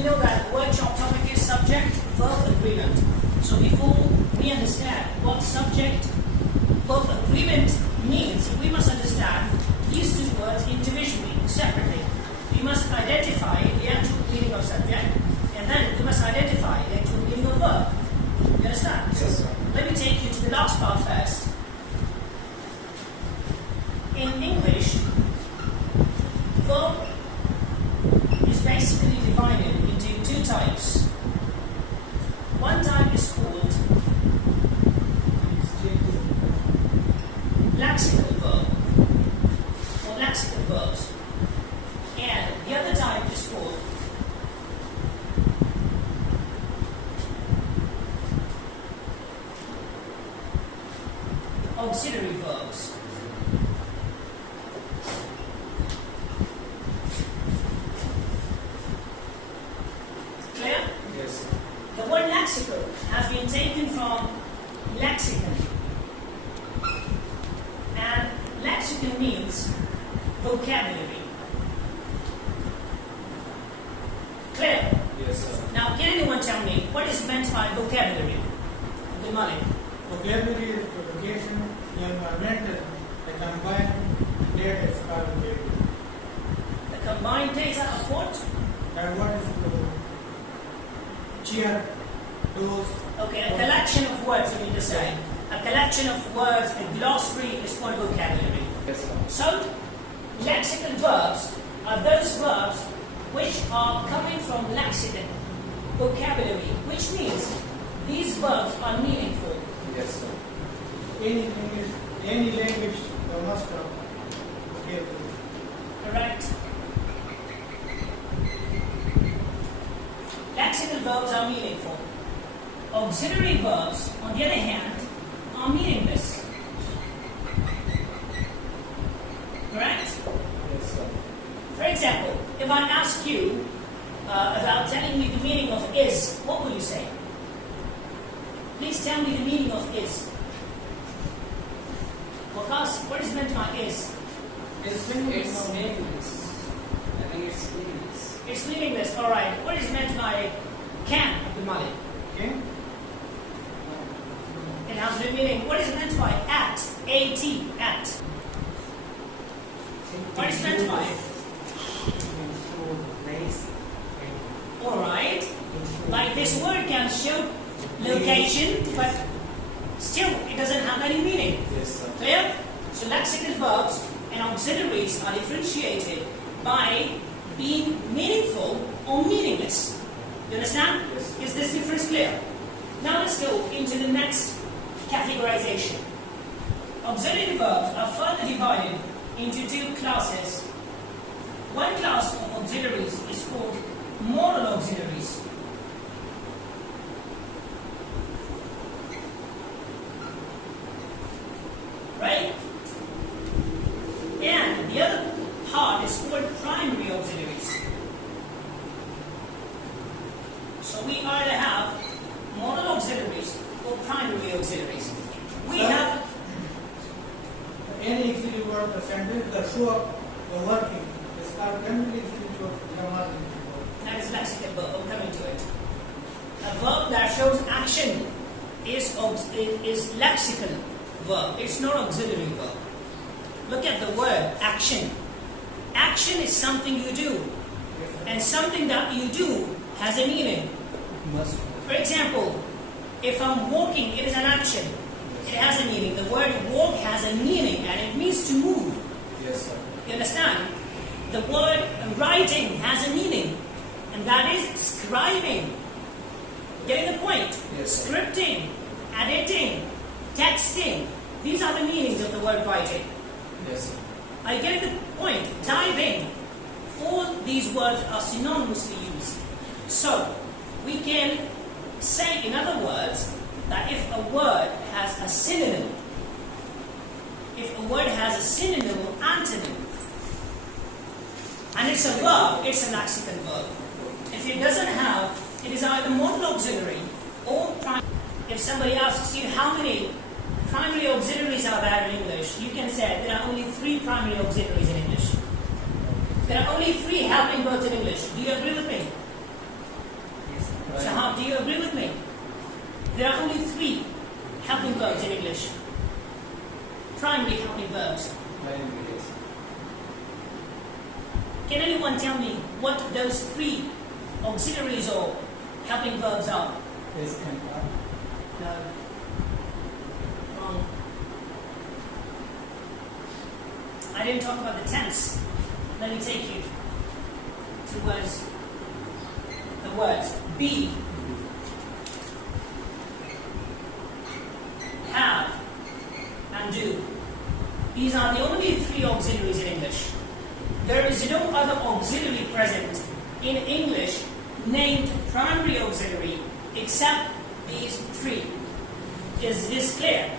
we know that the workshop topic is subject, verb, agreement. So before we understand what subject, verb, agreement means, we must understand these two words individually, separately. We must identify the actual meaning of subject, and then we must identify the actual meaning of verb. You understand? Yes, sir. Let me take you to the last part first. In English, verb is basically divided into two types. One type is called lexical verb or lexical verbs, and the other type is called auxiliary verbs. Clear? Yes. The word lexical has been taken from lexicon, and lexicon means vocabulary. Clear? Yes, sir. Now, can anyone tell me what is meant by vocabulary? The money. Vocabulary is the location, the environment, the combined data is called vocabulary. The combined data of what? And what is the chair, doors? Okay, a collection of words, you mean to say. A collection of words, a glossary is called vocabulary. Yes, sir. So, lexical verbs are those verbs which are coming from lexicon, vocabulary, which means these verbs are meaningful. Yes, sir. Any language, you must have vocabulary. Correct? Lexical verbs are meaningful. Auxiliary verbs, on the other hand, are meaningless. Correct? Yes, sir. For example, if I ask you about telling me the meaning of is, what will you say? Please tell me the meaning of is. Wakas, what is meant by is? It's meaningless. I think it's meaningless. It's meaningless, alright. What is meant by can, Abdul Malik? Okay? It has no meaning. What is meant by at? A-T, at. What is meant by? Alright. Like this word can show location, but still it doesn't have any meaning. Yes, sir. Clear? So lexical verbs and auxiliaries are differentiated by being meaningful or meaningless. You understand? Yes. Is this difference clear? Now let's go into the next categorization. Auxiliary verbs are further divided into two classes. One class of auxiliaries is called moral auxiliaries. Right? And the other part is called primary auxiliaries. So we either have moral auxiliaries or primary auxiliaries. We have Any auxiliary word, the sentence that show up the working is called primary auxiliary word, command. that is lexical verb. I'm coming to it. A verb that shows action is lexical verb. It's not auxiliary verb. Look at the word action. Action is something you do, and something that you do has a meaning. Must. For example, if I'm walking, it is an action. It has a meaning. The word walk has a meaning, and it means to move. Yes, sir. You understand? The word writing has a meaning, and that is scribing. Getting the point? Yes, sir. Scripting, editing, texting. These are the meanings of the word writing. Yes, sir. Are you getting the point? Typing. All these words are synonymously used. So, we can say, in other words, that if a word has a synonym, or antonym, and it's a verb, it's an lexical verb. If it doesn't have, it is either modal auxiliary or primary. If somebody asks you how many primary auxiliaries are there in English, you can say there are only 3 primary auxiliaries in English. There are only 3 helping verbs in English. Do you agree with me? what those three auxiliaries or helping verbs are. Is and are. No. Wrong. I didn't talk about the tense. Let me take you towards the words be, have, and do. These are the only three auxiliaries in English. There is no other auxiliary present in English named primary auxiliary except these three. Is this clear?